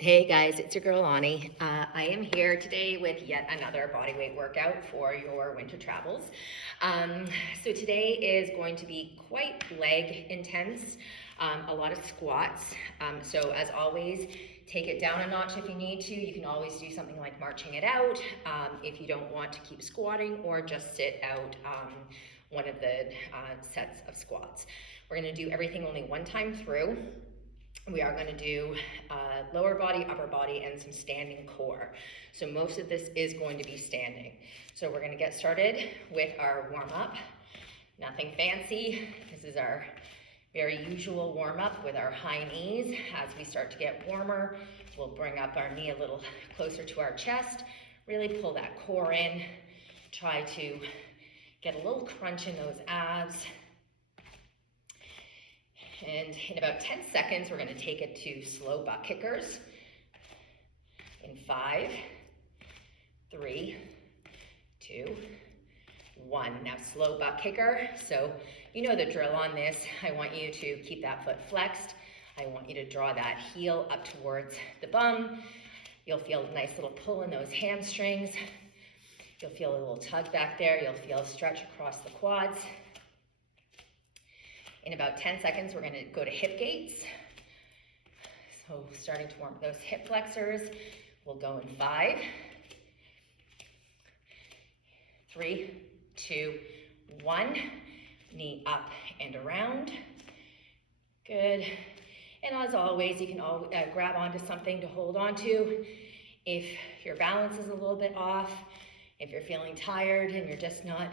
Hey guys, it's your girl Ani. I am here today with yet another bodyweight workout for your winter travels. So today is going to be quite leg intense, a lot of squats. So as always, take it down a notch if you need to. You can always do something like marching it out if you don't want to keep squatting, or just sit out one of the sets of squats. We're gonna do everything only one time through. We are going to do lower body, upper body, and some standing core. So most of this is going to be standing. So we're going to get started with our warm-up. Nothing fancy. This is our very usual warm-up with our high knees. As we start to get warmer, we'll bring up our knee a little closer to our chest. Really pull that core in. Try to get a little crunch in those abs. And in about 10 seconds, we're going to take it to slow butt kickers. In 5, 3, 2, 1. Now slow butt kicker. So you know the drill on this. I want you to keep that foot flexed. I want you to draw that heel up towards the bum. You'll feel a nice little pull in those hamstrings. You'll feel a little tug back there. You'll feel a stretch across the quads. In about 10 seconds, we're going to go to hip gates. So starting to warm those hip flexors. We'll go in 5, 3, 2, 1. Knee up and around. Good. And as always, you can grab onto something to hold onto. If your balance is a little bit off, if you're feeling tired and you're just not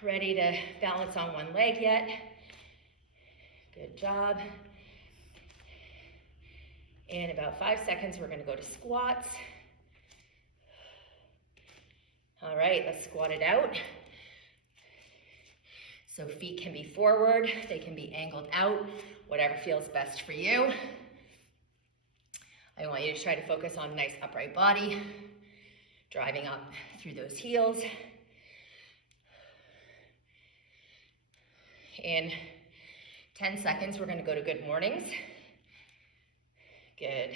ready to balance on one leg yet. Good job. In about 5 seconds, we're going to go to squats. All right, let's squat it out. So feet can be forward, they can be angled out, whatever feels best for you. I want you to try to focus on a nice upright body, driving up through those heels. In 10 seconds, we're going to go to good mornings. Good.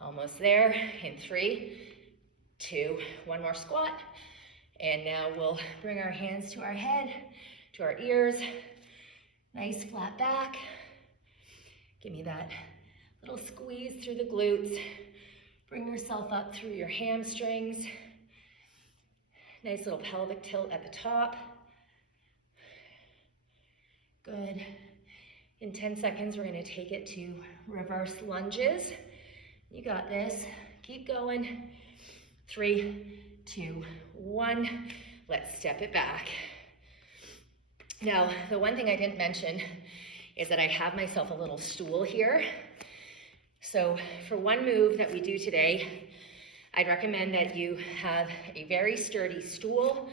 Almost there. In 3, 2, 1 more squat. And now we'll bring our hands to our head, to our ears. Nice flat back. Give me that little squeeze through the glutes. Bring yourself up through your hamstrings. Nice little pelvic tilt at the top. Good. In 10 seconds, we're going to take it to reverse lunges. You got this. Keep going. 3, 2, 1. Let's step it back. Now, the one thing I didn't mention is that I have myself a little stool here. So for one move that we do today, I'd recommend that you have a very sturdy stool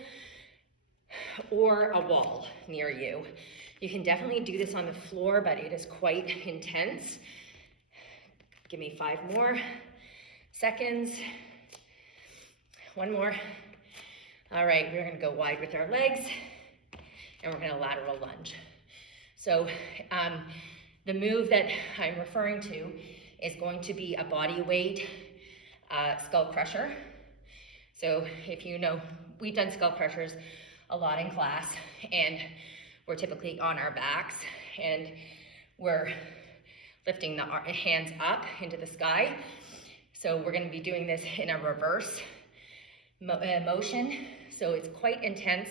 or a wall near you. You can definitely do this on the floor, but it is quite intense. Give me 5 more seconds. 1 more. All right, we're gonna go wide with our legs, and we're gonna lateral lunge. So the move that I'm referring to is going to be a body weight skull crusher. So if you know, we've done skull crushers a lot in class, and we're typically on our backs, and we're lifting the hands up into the sky. So we're going to be doing this in a reverse motion. So it's quite intense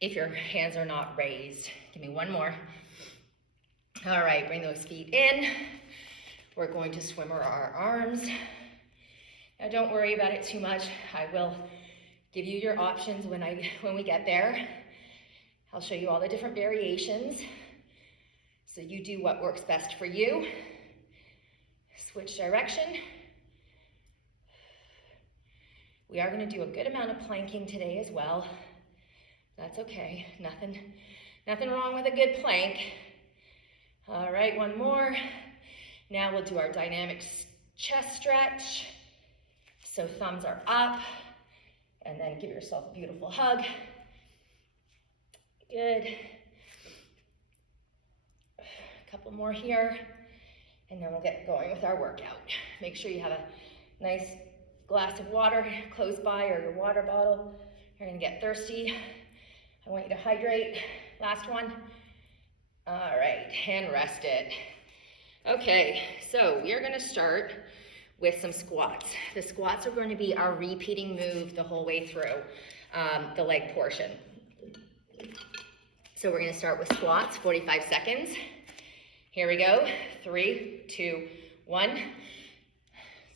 if your hands are not raised. Give me 1 more. All right, bring those feet in. We're going to swim our arms. Now don't worry about it too much. I will give you your options when we get there. I'll show you all the different variations. So you do what works best for you. Switch direction. We are going to do a good amount of planking today as well. That's okay. Nothing wrong with a good plank. All right, 1 more. Now we'll do our dynamic chest stretch. So thumbs are up, and then give yourself a beautiful hug. Good. A couple more here. and then we'll get going with our workout. Make sure you have a nice glass of water close by or your water bottle. You're gonna get thirsty. I want you to hydrate. Last one. All right, and rest it. Okay, so we are gonna start with some squats. The squats are going to be our repeating move the whole way through the leg portion. So we're gonna start with squats, 45 seconds. Here we go, 3, 2, 1.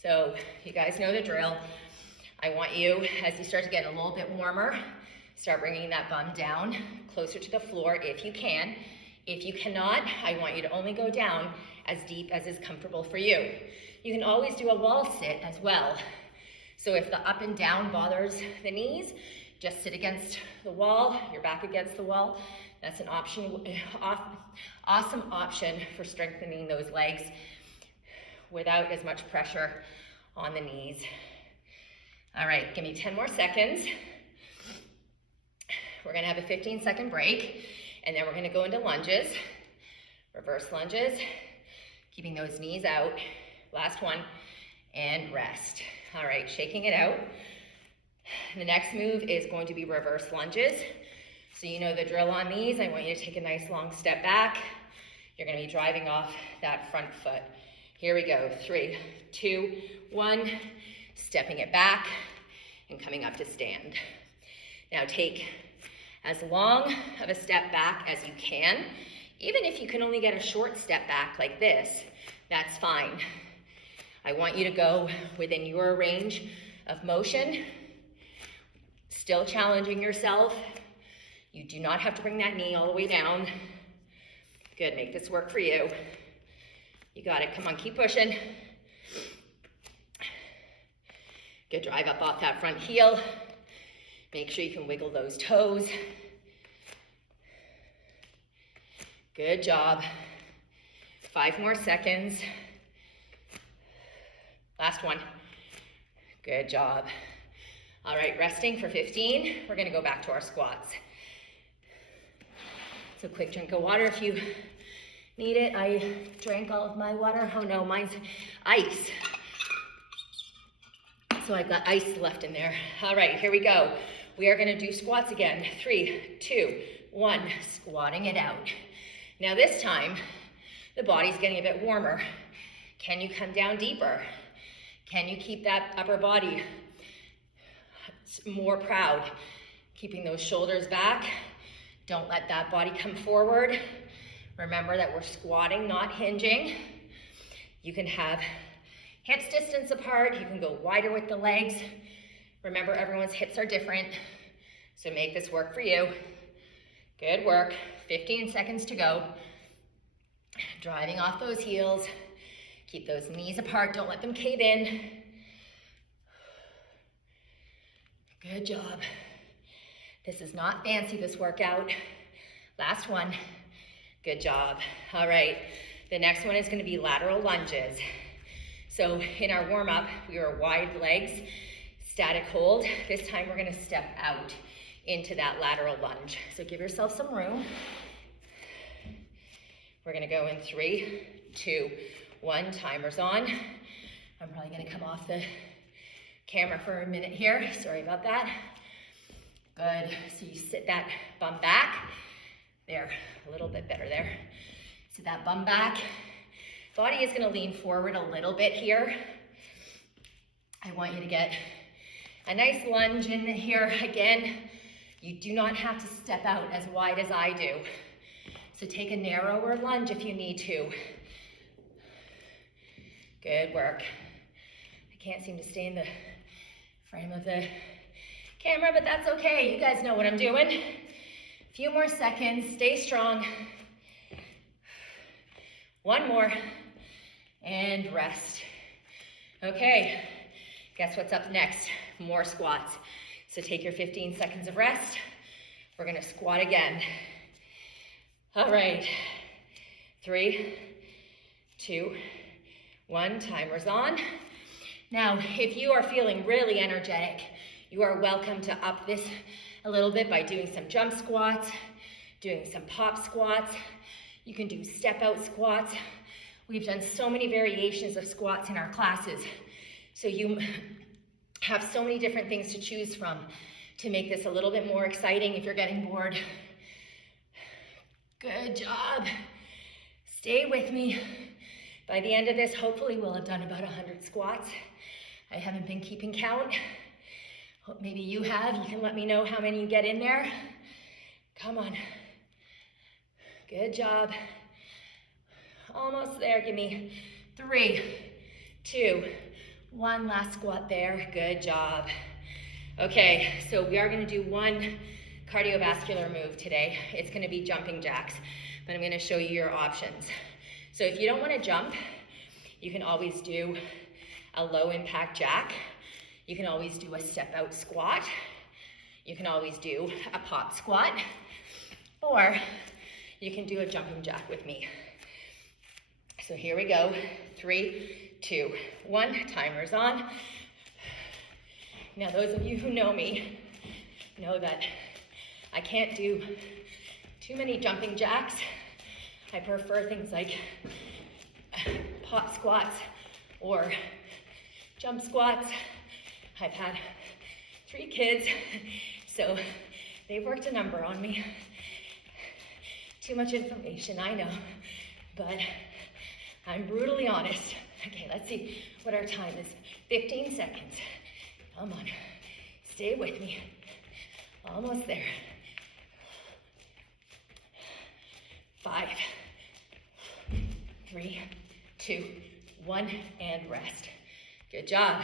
So you guys know the drill. I want you, as you start to get a little bit warmer, start bringing that bum down closer to the floor if you can. If you cannot, I want you to only go down as deep as is comfortable for you. You can always do a wall sit as well. So if the up and down bothers the knees, just sit against the wall, your back against the wall. That's an awesome option for strengthening those legs without as much pressure on the knees. All right, give me 10 more seconds. We're gonna have a 15-second break, and then we're gonna go into lunges, reverse lunges, keeping those knees out. Last one, and rest. All right, shaking it out. The next move is going to be reverse lunges. So you know the drill on these. I want you to take a nice long step back. You're gonna be driving off that front foot. Here we go, 3, 2, 1. Stepping it back and coming up to stand. Now take as long of a step back as you can. Even if you can only get a short step back like this, that's fine. I want you to go within your range of motion, still challenging yourself. You do not have to bring that knee all the way down. Good, make this work for you. You got it, come on, keep pushing. Good, drive up off that front heel. Make sure you can wiggle those toes. Good job. 5 more seconds. Last one. Good job. All right, resting for 15. We're gonna go back to our squats. So quick drink of water if you need it. I drank all of my water. Oh no, mine's ice. So I've got ice left in there. All right, here we go. We are gonna do squats again. 3, 2, 1, squatting it out. Now this time, the body's getting a bit warmer. Can you come down deeper? Can you keep that upper body more proud? Keeping those shoulders back. Don't let that body come forward. Remember that we're squatting, not hinging. You can have hips distance apart. You can go wider with the legs. Remember, everyone's hips are different, so make this work for you. Good work. 15 seconds to go. Driving off those heels. Keep those knees apart. Don't let them cave in. Good job. This is not fancy, this workout. Last one. Good job. All right. The next one is going to be lateral lunges. So in our warm-up, we were wide legs, static hold. This time we're going to step out into that lateral lunge. So give yourself some room. We're going to go in 3, 2, 1. Timer's on. I'm probably going to come off the camera for a minute here. Sorry about that. Good. So you sit that bum back. There, a little bit better there. Sit that bum back. Body is going to lean forward a little bit here. I want you to get a nice lunge in here. Again, you do not have to step out as wide as I do. So take a narrower lunge if you need to. Good work. I can't seem to stay in the frame of the camera, but that's okay. You guys know what I'm doing. A few more seconds. Stay strong. One more. And rest. Okay. Guess what's up next? More squats. So take your 15 seconds of rest. We're going to squat again. All right. 3, 2, 1. Timer's on. Now, if you are feeling really energetic, you are welcome to up this a little bit by doing some jump squats, doing some pop squats. You can do step out squats. We've done so many variations of squats in our classes. So you have so many different things to choose from to make this a little bit more exciting if you're getting bored. Good job. Stay with me. By the end of this, hopefully we'll have done about 100 squats. I haven't been keeping count. Hope maybe you have. You can let me know how many you get in there. Come on. Good job. Almost there. Give me 3, 2, 1. Last squat there. Good job. Okay, so we are going to do one cardiovascular move today. It's going to be jumping jacks, but I'm going to show you your options. So if you don't want to jump, you can always do a low impact jack. You can always do a step out squat. You can always do a pop squat, or you can do a jumping jack with me. So here we go. 3, 2, 1. Timer's on. Now those of you who know me know that I can't do too many jumping jacks. I prefer things like pop squats or jump squats. I've had 3 kids, so they've worked a number on me. Too much information, I know, but I'm brutally honest. Okay, let's see what our time is. 15 seconds. Come on, stay with me. Almost there. 5, 3, 2, 1, and rest. Good job.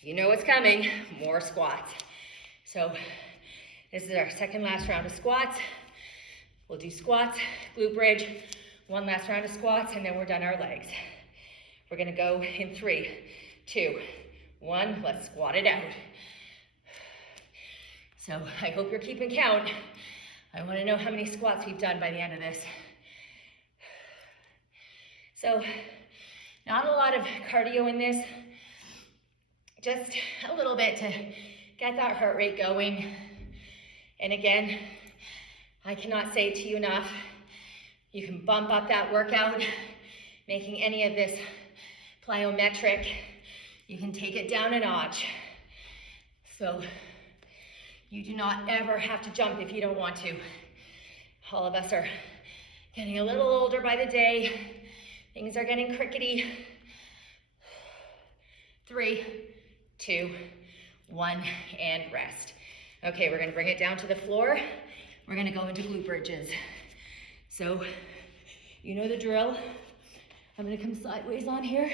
You know what's coming, more squats. So this is our second last round of squats. We'll do squats, glute bridge, one last round of squats, and then we're done our legs. We're gonna go in 3, 2, 1, let's squat it out. So I hope you're keeping count. I wanna know how many squats we've done by the end of this. So not a lot of cardio in this, just a little bit to get that heart rate going. And again, I cannot say it to you enough, you can bump up that workout, making any of this plyometric. You can take it down a notch. So you do not ever have to jump if you don't want to. All of us are getting a little older by the day. Things are getting crickety. 3, 2, 1, and rest. Okay, we're gonna bring it down to the floor. We're gonna go into glute bridges. So, you know the drill. I'm gonna come sideways on here.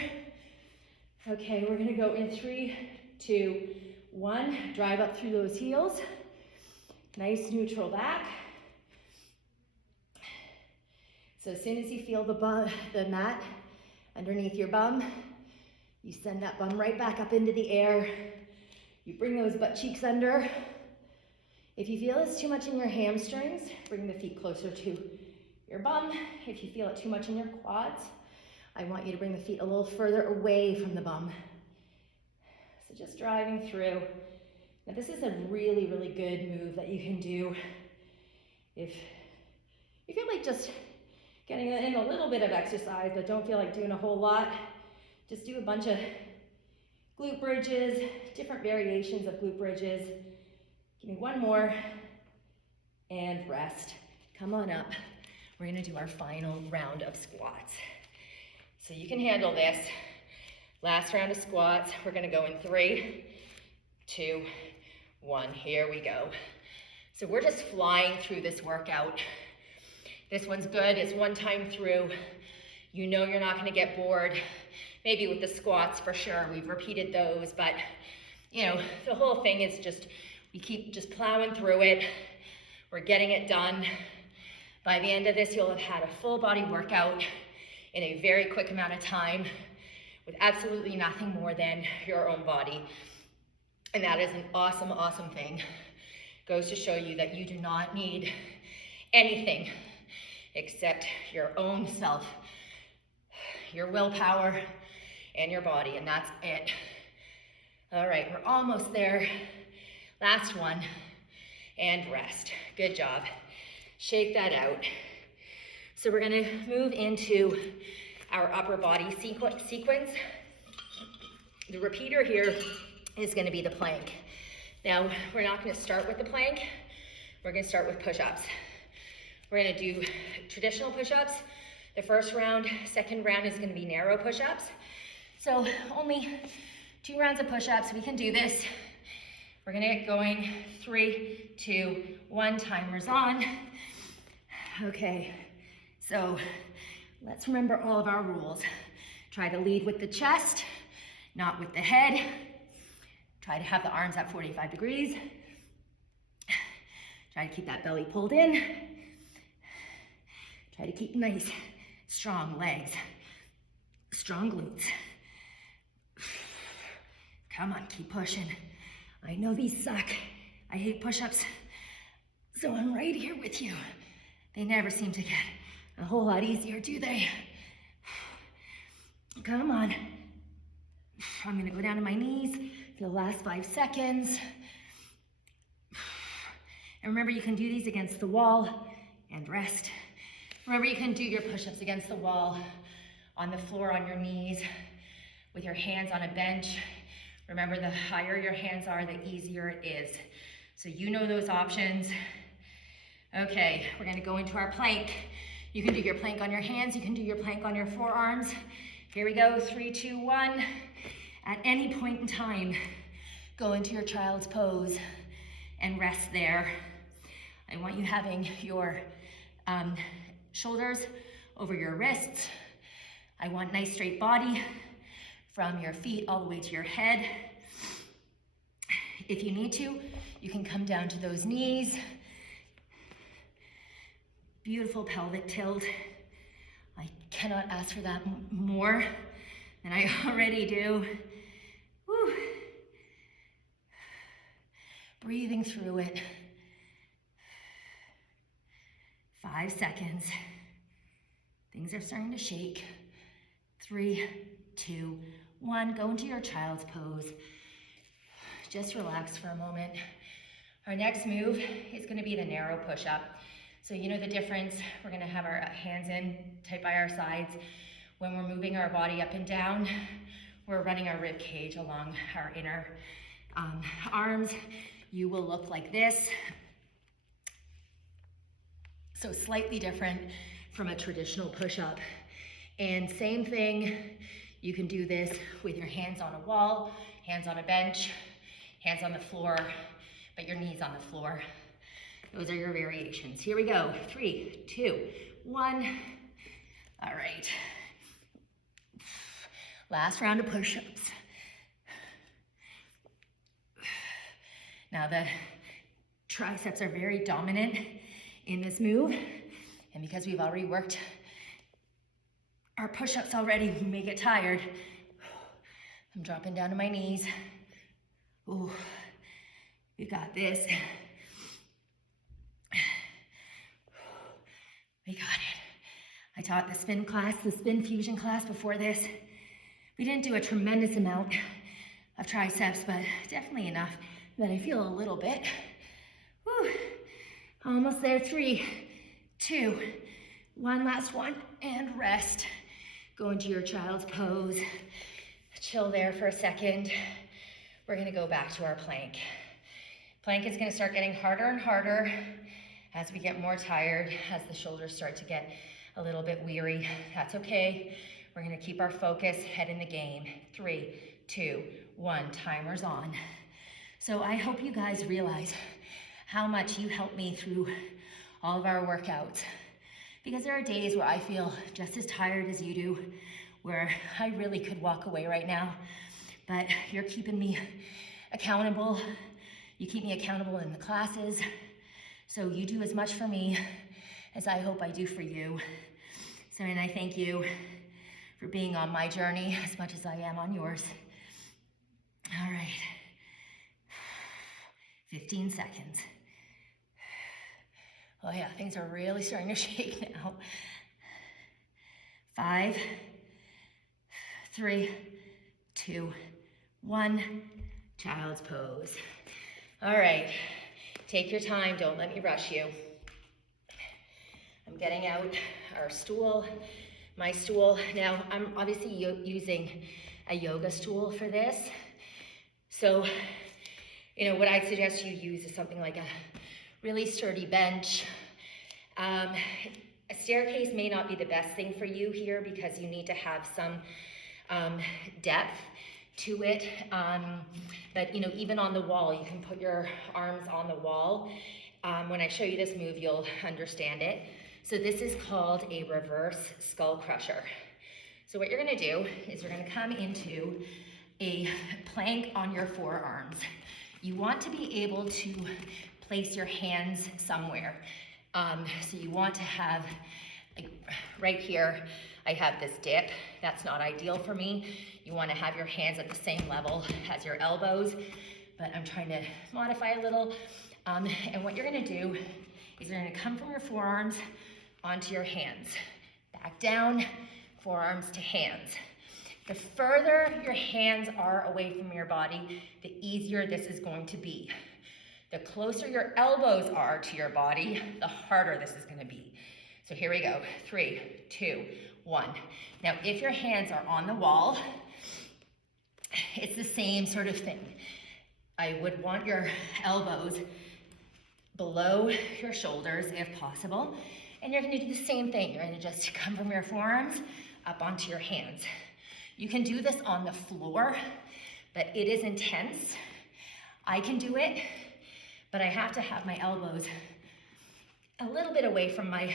Okay, we're gonna go in 3, 2, 1. Drive up through those heels. Nice neutral back. So as soon as you feel the mat underneath your bum, you send that bum right back up into the air. You bring those butt cheeks under. If you feel it's too much in your hamstrings, bring the feet closer to your bum. If you feel it too much in your quads, I want you to bring the feet a little further away from the bum. So just driving through. Now this is a really, really good move that you can do if you feel like just getting in a little bit of exercise, but don't feel like doing a whole lot. Just do a bunch of glute bridges, different variations of glute bridges. Give me one more, and rest. Come on up. We're gonna do our final round of squats. So you can handle this. Last round of squats. We're gonna go in 3, 2, 1. Here we go. So we're just flying through this workout. This one's good, it's one time through. You know you're not gonna get bored. Maybe with the squats for sure, we've repeated those, but you know, the whole thing is just, we keep just plowing through it. We're getting it done. By the end of this, you'll have had a full body workout in a very quick amount of time with absolutely nothing more than your own body. And that is an awesome, awesome thing. Goes to show you that you do not need anything except your own self, your willpower, and your body, and that's it. All right, we're almost there. Last one, and rest. Good job. Shake that out. So we're gonna move into our upper body sequence. The repeater here is gonna be the plank. Now, we're not gonna start with the plank. We're gonna start with push-ups. We're gonna do traditional push-ups. The first round, second round is gonna be narrow push-ups. So only 2 rounds of push-ups, we can do this. We're gonna get going, 3, 2, 1, timer's on. Okay, so let's remember all of our rules. Try to lead with the chest, not with the head. Try to have the arms at 45 degrees. Try to keep that belly pulled in. Try to keep nice, strong legs, strong glutes. Come on, keep pushing. I know these suck. I hate push-ups, so I'm right here with you. They never seem to get a whole lot easier, do they? Come on. I'm gonna go down to my knees for the last 5 seconds. And remember, you can do these against the wall and rest. Remember, you can do your push-ups against the wall, on the floor, on your knees, with your hands on a bench. Remember, the higher your hands are, the easier it is. So you know those options. Okay, we're gonna go into our plank. You can do your plank on your hands, you can do your plank on your forearms. Here we go, 3, 2, 1. At any point in time, go into your child's pose and rest there. I want you having your shoulders over your wrists. I want nice straight body from your feet all the way to your head. If you need to, you can come down to those knees. Beautiful pelvic tilt. I cannot ask for that more than I already do. Woo. Breathing through it. 5 seconds. Things are starting to shake. 3, 2, 1. Go into your child's pose. Just relax for a moment. Our next move is going to be the narrow push-up. So you know the difference. We're going to have our hands in, tight by our sides. When we're moving our body up and down, we're running our rib cage along our inner arms. You will look like this. So slightly different from a traditional push-up. And same thing, you can do this with your hands on a wall, hands on a bench, hands on the floor, but your knees on the floor. Those are your variations. Here we go. 3, 2, 1. All right. Last round of push-ups. Now the triceps are very dominant in this move, and because we've already worked our push-ups already, we may get tired. I'm dropping down to my knees. Ooh, you got this. We got it. I taught the spin class, the spin fusion class before this. We didn't do a tremendous amount of triceps, but definitely enough that I feel a little bit. Woo. Almost there. 3, 2, 1, last one, and rest. Go into your child's pose. Chill there for a second. We're gonna go back to our plank. Plank is gonna start getting harder and harder as we get more tired, as the shoulders start to get a little bit weary. That's okay. We're gonna keep our focus, head in the game. 3, 2, 1, timer's on. So I hope you guys realize how much you helped me through all of our workouts. Because there are days where I feel just as tired as you do, where I really could walk away right now, but you're keeping me accountable. You keep me accountable in the classes, so you do as much for me as I hope I do for you. So, and I thank you for being on my journey as much as I am on yours. All right, 15 seconds. Oh yeah, things are really starting to shake now. 5, 3, 2, 1, child's pose. All right, take your time, don't let me rush you. I'm getting out our stool, my stool. Now, I'm obviously using a yoga stool for this. So, you know, what I'd suggest you use is something like a really sturdy bench. A staircase may not be the best thing for you here because you need to have some depth to it. But, you know, even on the wall, you can put your arms on the wall. When I show you this move, you'll understand it. So this is called a reverse skull crusher. So what you're gonna do is you're gonna come into a plank on your forearms. You want to be able to place your hands somewhere. So you want to have, like right here, I have this dip. That's not ideal for me. You want to have your hands at the same level as your elbows, but I'm trying to modify a little. And what you're gonna do is you're gonna come from your forearms onto your hands. Back down, forearms to hands. The further your hands are away from your body, the easier this is going to be. The closer your elbows are to your body, the harder this is gonna be. So here we go, 3, 2, 1. Now, if your hands are on the wall, it's the same sort of thing. I would want your elbows below your shoulders if possible. And you're gonna do the same thing. You're gonna just come from your forearms up onto your hands. You can do this on the floor, but it is intense. I can do it, but I have to have my elbows a little bit away from my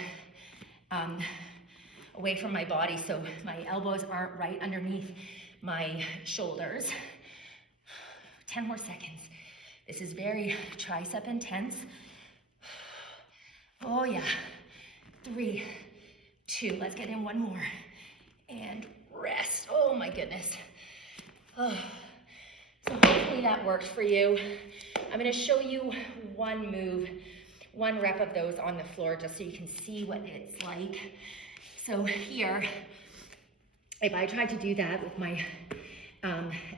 body, so my elbows aren't right underneath my shoulders. 10 more seconds. This is very tricep intense. Oh yeah. 3, 2, let's get in one more. And rest. Oh my goodness. Oh. So hopefully that worked for you. I'm gonna show you one move, one rep of those on the floor just so you can see what it's like. So here, if I tried to do that with my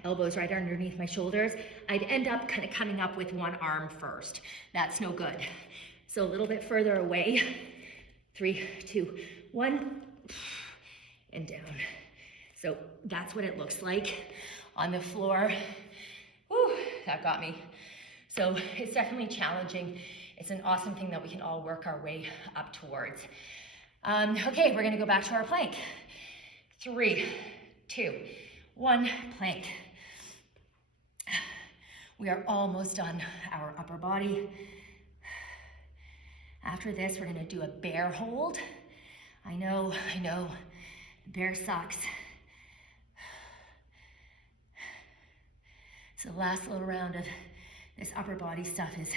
elbows right underneath my shoulders, I'd end up kind of coming up with one arm first. That's no good. So a little bit further away. 3, 2, 1, and down. So that's what it looks like on the floor. Whew, that got me. So it's definitely challenging. It's an awesome thing that we can all work our way up towards. Okay, we're gonna go back to our plank. 3, 2, 1, plank. We are almost done our upper body. After this, we're gonna do a bear hold. I know, bear sucks. So the last little round of this upper body stuff is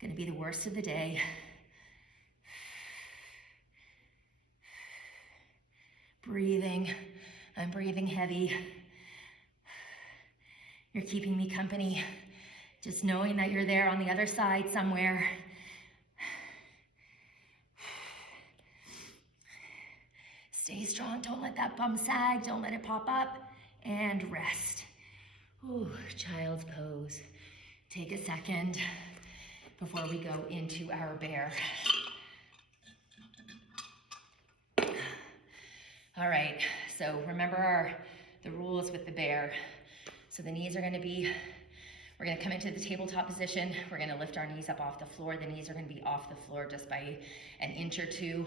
gonna be the worst of the day. Breathing, I'm breathing heavy. You're keeping me company. Just knowing that you're there on the other side somewhere. Stay strong, don't let that bum sag, don't let it pop up, and rest. Ooh, child's pose. Take a second before we go into our bear. All right, so remember the rules with the bear. So the knees are gonna be, we're gonna come into the tabletop position. We're gonna lift our knees up off the floor. The knees are gonna be off the floor just by an inch or two.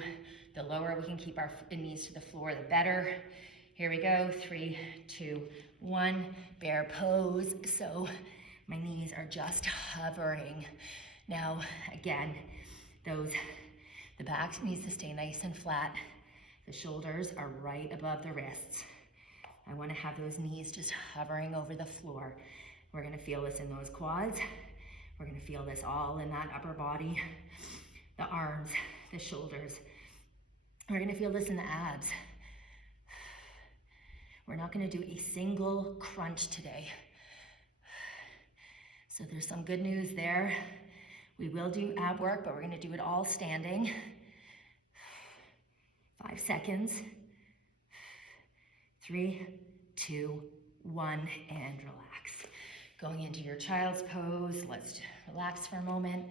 The lower we can keep our knees to the floor, the better. Here we go, 3, 2, 1, bear pose. So my knees are just hovering. Now, again, the back needs to stay nice and flat. The shoulders are right above the wrists. I wanna have those knees just hovering over the floor. We're gonna feel this in those quads. We're gonna feel this all in that upper body, the arms, the shoulders. We're gonna feel this in the abs. We're not gonna do a single crunch today. So there's some good news there. We will do ab work, but we're gonna do it all standing. 5 seconds. 3, 2, 1, and relax. Going into your child's pose. Let's relax for a moment.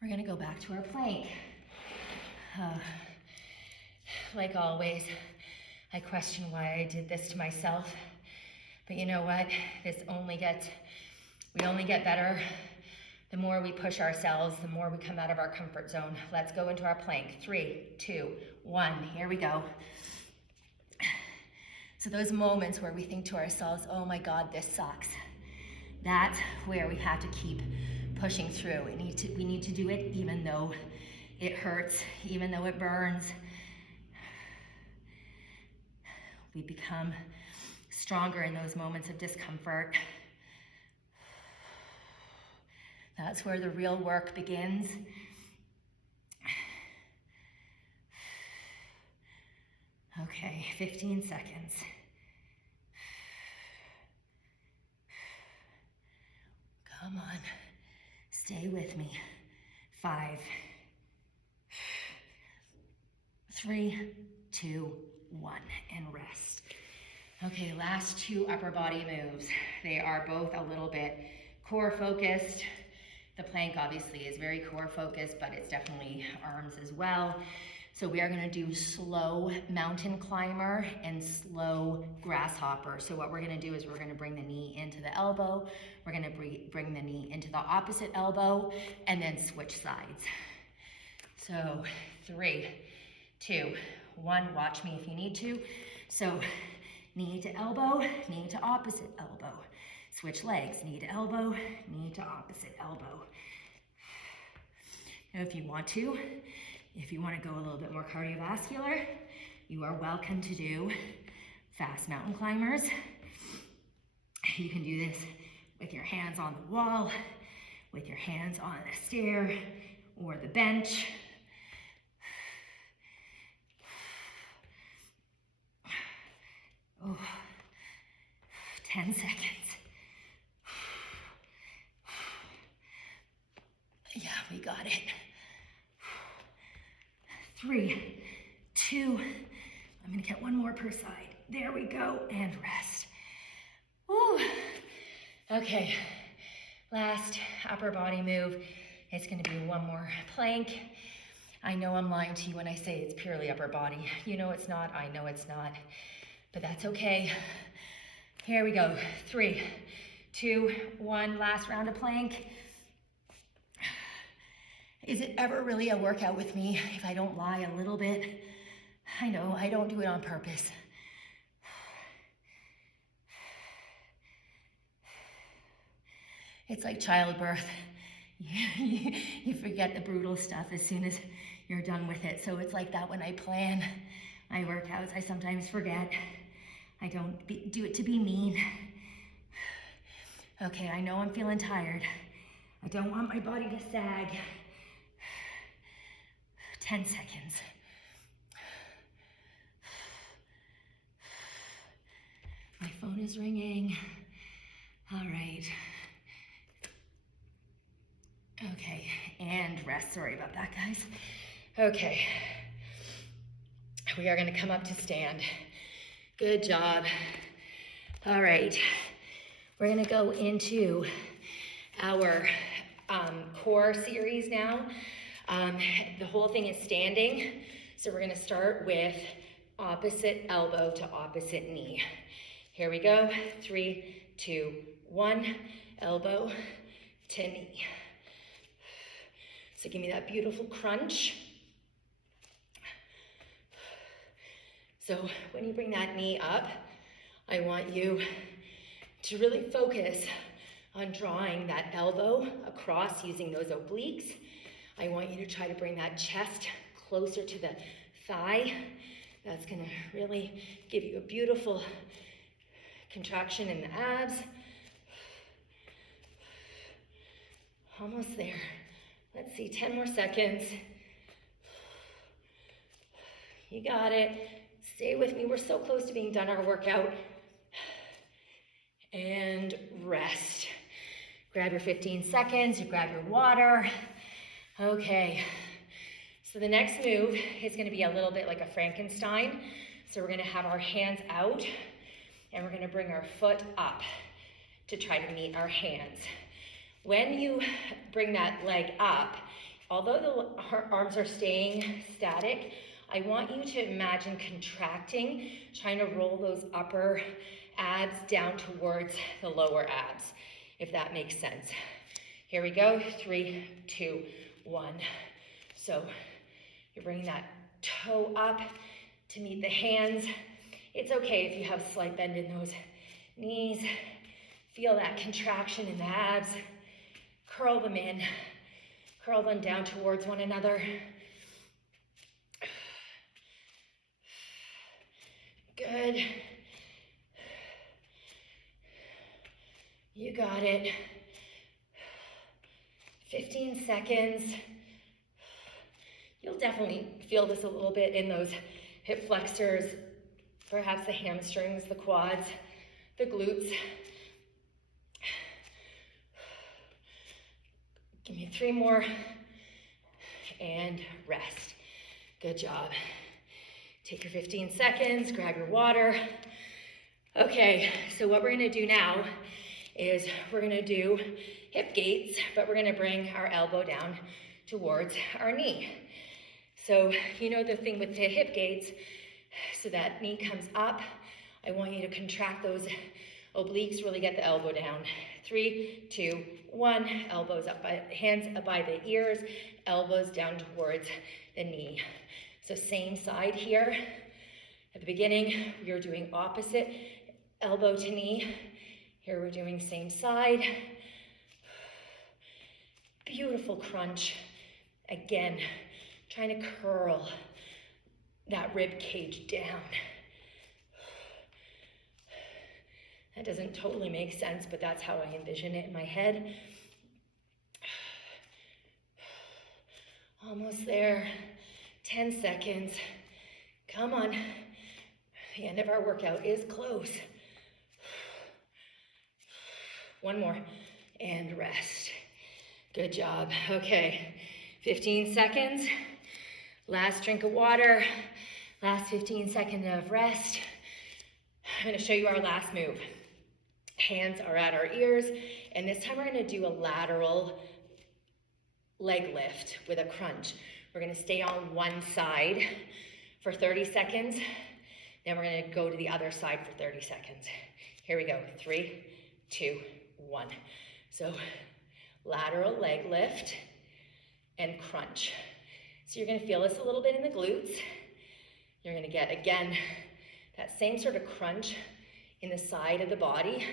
We're gonna go back to our plank. like always, I question why I did this to myself. But you know what? We only get better. The more we push ourselves, the more we come out of our comfort zone. Let's go into our plank. 3, 2, 1, here we go. So those moments where we think to ourselves, oh my God, this sucks. That's where we have to keep pushing through. We need to do it even though it hurts, even though it burns. We become stronger in those moments of discomfort. That's where the real work begins. Okay, 15 seconds. Come on, stay with me. 5, 3, 2, 1, and rest. Okay, last 2 upper body moves. They are both a little bit core focused. The plank obviously is very core focused, but it's definitely arms as well. So we are gonna do slow mountain climber and slow grasshopper. So what we're gonna do is we're gonna bring the knee into the elbow, we're gonna bring the knee into the opposite elbow, and then switch sides. So 3, 2, 1, watch me if you need to. So knee to elbow, knee to opposite elbow. Switch legs, knee to elbow, knee to opposite elbow. Now if you want to go a little bit more cardiovascular, you are welcome to do fast mountain climbers. You can do this with your hands on the wall, with your hands on the stair or the bench. Oh, 10 seconds. Yeah, we got it. 3, 2, I'm gonna get one more per side. There we go, and rest. Woo. Okay, last upper body move. It's gonna be one more plank. I know I'm lying to you when I say it's purely upper body. You know it's not, I know it's not, but that's okay. Here we go, 3, 2, 1, last round of plank. Is it ever really a workout with me if I don't lie a little bit? I know, I don't do it on purpose. It's like childbirth. You forget the brutal stuff as soon as you're done with it. So it's like that when I plan my workouts. I sometimes forget. I don't do it to be mean. Okay, I know I'm feeling tired. I don't want my body to sag. 10 seconds. My phone is ringing. All right. Okay, and rest. Sorry about that, guys. Okay. We are gonna come up to stand. Good job. All right. We're gonna go into our core series now. The whole thing is standing. So we're gonna start with opposite elbow to opposite knee. Here we go, 3, 2, 1, elbow to knee. So give me that beautiful crunch. So when you bring that knee up, I want you to really focus on drawing that elbow across using those obliques. I want you to try to bring that chest closer to the thigh. That's gonna really give you a beautiful contraction in the abs. Almost there. Let's see, 10 more seconds. You got it. Stay with me. We're so close to being done our workout. And rest. Grab your 15 seconds, you grab your water. Okay, so the next move is gonna be a little bit like a Frankenstein. So we're gonna have our hands out and we're gonna bring our foot up to try to meet our hands. When you bring that leg up, although the arms are staying static, I want you to imagine contracting, trying to roll those upper abs down towards the lower abs, if that makes sense. Here we go, 3, 2, 1. So you're bringing that toe up to meet the hands. It's okay if you have a slight bend in those knees. Feel that contraction in the abs. Curl them in. Curl them down towards one another. Good. You got it. 15 seconds. You'll definitely feel this a little bit in those hip flexors, perhaps the hamstrings, the quads, the glutes. Give me 3 more and rest. Good job. Take your 15 seconds, grab your water. Okay, so what we're gonna do now is we're gonna do hip gates, but we're gonna bring our elbow down towards our knee. So you know the thing with the hip gates, so that knee comes up. I want you to contract those obliques, really get the elbow down. 3, 2, 1, elbows up by, hands up by the ears, elbows down towards the knee. So same side here. At the beginning, we were doing opposite, elbow to knee. Here we're doing same side. Beautiful crunch. Again, trying to curl that rib cage down. That doesn't totally make sense, but that's how I envision it in my head. Almost there. 10 seconds. Come on. The end of our workout is close. 1 more and rest. Good job. Okay, 15 seconds. Last drink of water. Last 15 seconds of rest. I'm going to show you our last move. Hands are at our ears, and this time we're going to do a lateral leg lift with a crunch. We're going to stay on one side for 30 seconds. Then we're going to go to the other side for 30 seconds. Here we go. 3, 2, 1. So lateral leg lift and crunch. So you're going to feel this a little bit in the glutes. You're going to get, again, that same sort of crunch in the side of the body.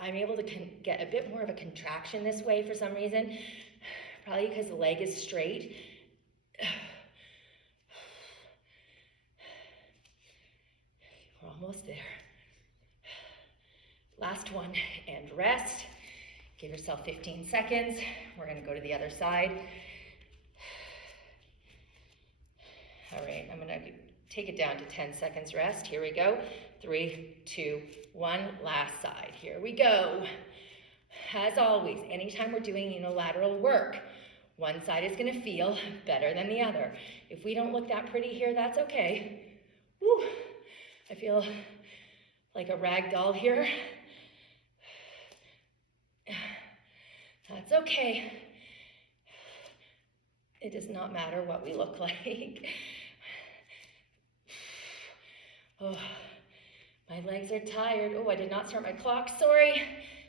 I'm able to get a bit more of a contraction this way for some reason, probably because the leg is straight. We're almost there. Last one, and rest. Give yourself 15 seconds. We're going to go to the other side. All right, I'm going to take it down to 10 seconds rest. Here we go. 3, 2, 1. Last side. Here we go. As always, anytime we're doing unilateral work, one side is going to feel better than the other. If we don't look that pretty here, that's okay. Woo. I feel like a rag doll here. That's okay. It does not matter what we look like. Oh, my legs are tired. Oh, I did not start my clock, sorry.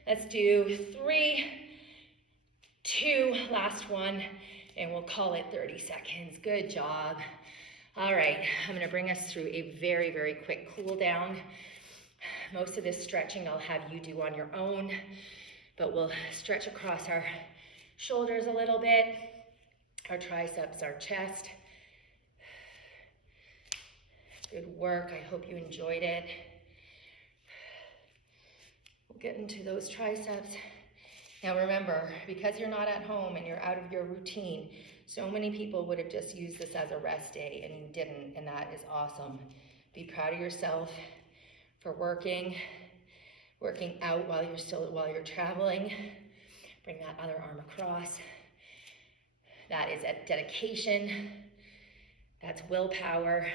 Let's do 3, 2, last one, and we'll call it 30 seconds. Good job. All right, I'm gonna bring us through a very, very quick cool down. Most of this stretching I'll have you do on your own, but we'll stretch across our shoulders a little bit, our triceps, our chest. Good work. I hope you enjoyed it. We'll get into those triceps. Now remember, because you're not at home and you're out of your routine, so many people would have just used this as a rest day and you didn't, and that is awesome. Be proud of yourself for working out while you're traveling. Bring that other arm across. That is a dedication. That's willpower.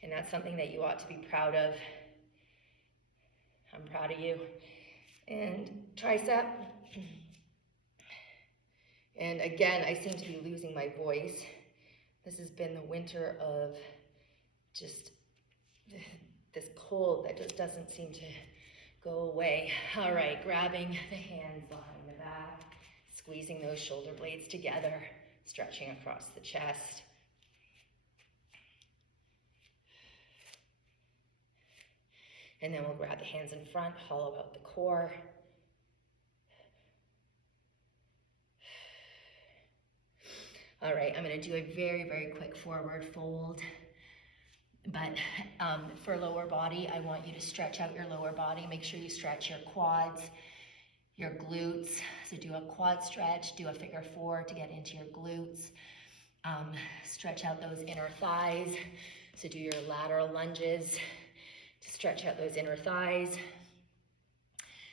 And that's something that you ought to be proud of. I'm proud of you. And tricep. And again, I seem to be losing my voice. This has been the winter of just this cold that just doesn't seem to go away. All right, grabbing the hands behind the back, squeezing those shoulder blades together, stretching across the chest. And then we'll grab the hands in front, hollow out the core. All right, I'm gonna do a very, very quick forward fold. But for lower body, I want you to stretch out your lower body. Make sure you stretch your quads, your glutes. So do a quad stretch, do a figure 4 to get into your glutes. Stretch out those inner thighs. So do your lateral lunges to stretch out those inner thighs.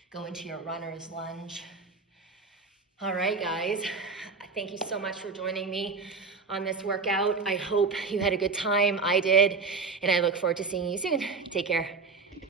Go into your runner's lunge. All right, guys, thank you so much for joining me on this workout. I hope you had a good time. I did, and I look forward to seeing you soon. Take care.